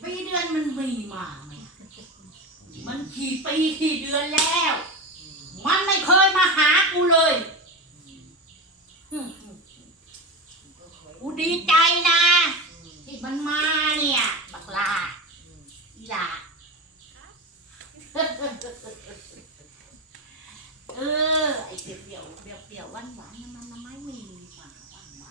ไปเดืมีมาไหมมันกี่ปีกี่เดือนแล้ว มันไม่เคยมาหากูเลยกูดีใจนะ ที่มันมาเนี่ย บักลาอีลาเออไอเปรี้ยวเปรี้ยวเปรี้ยวเปรี้ยวหวานหวานมันมันไม่มีหวานหวานมา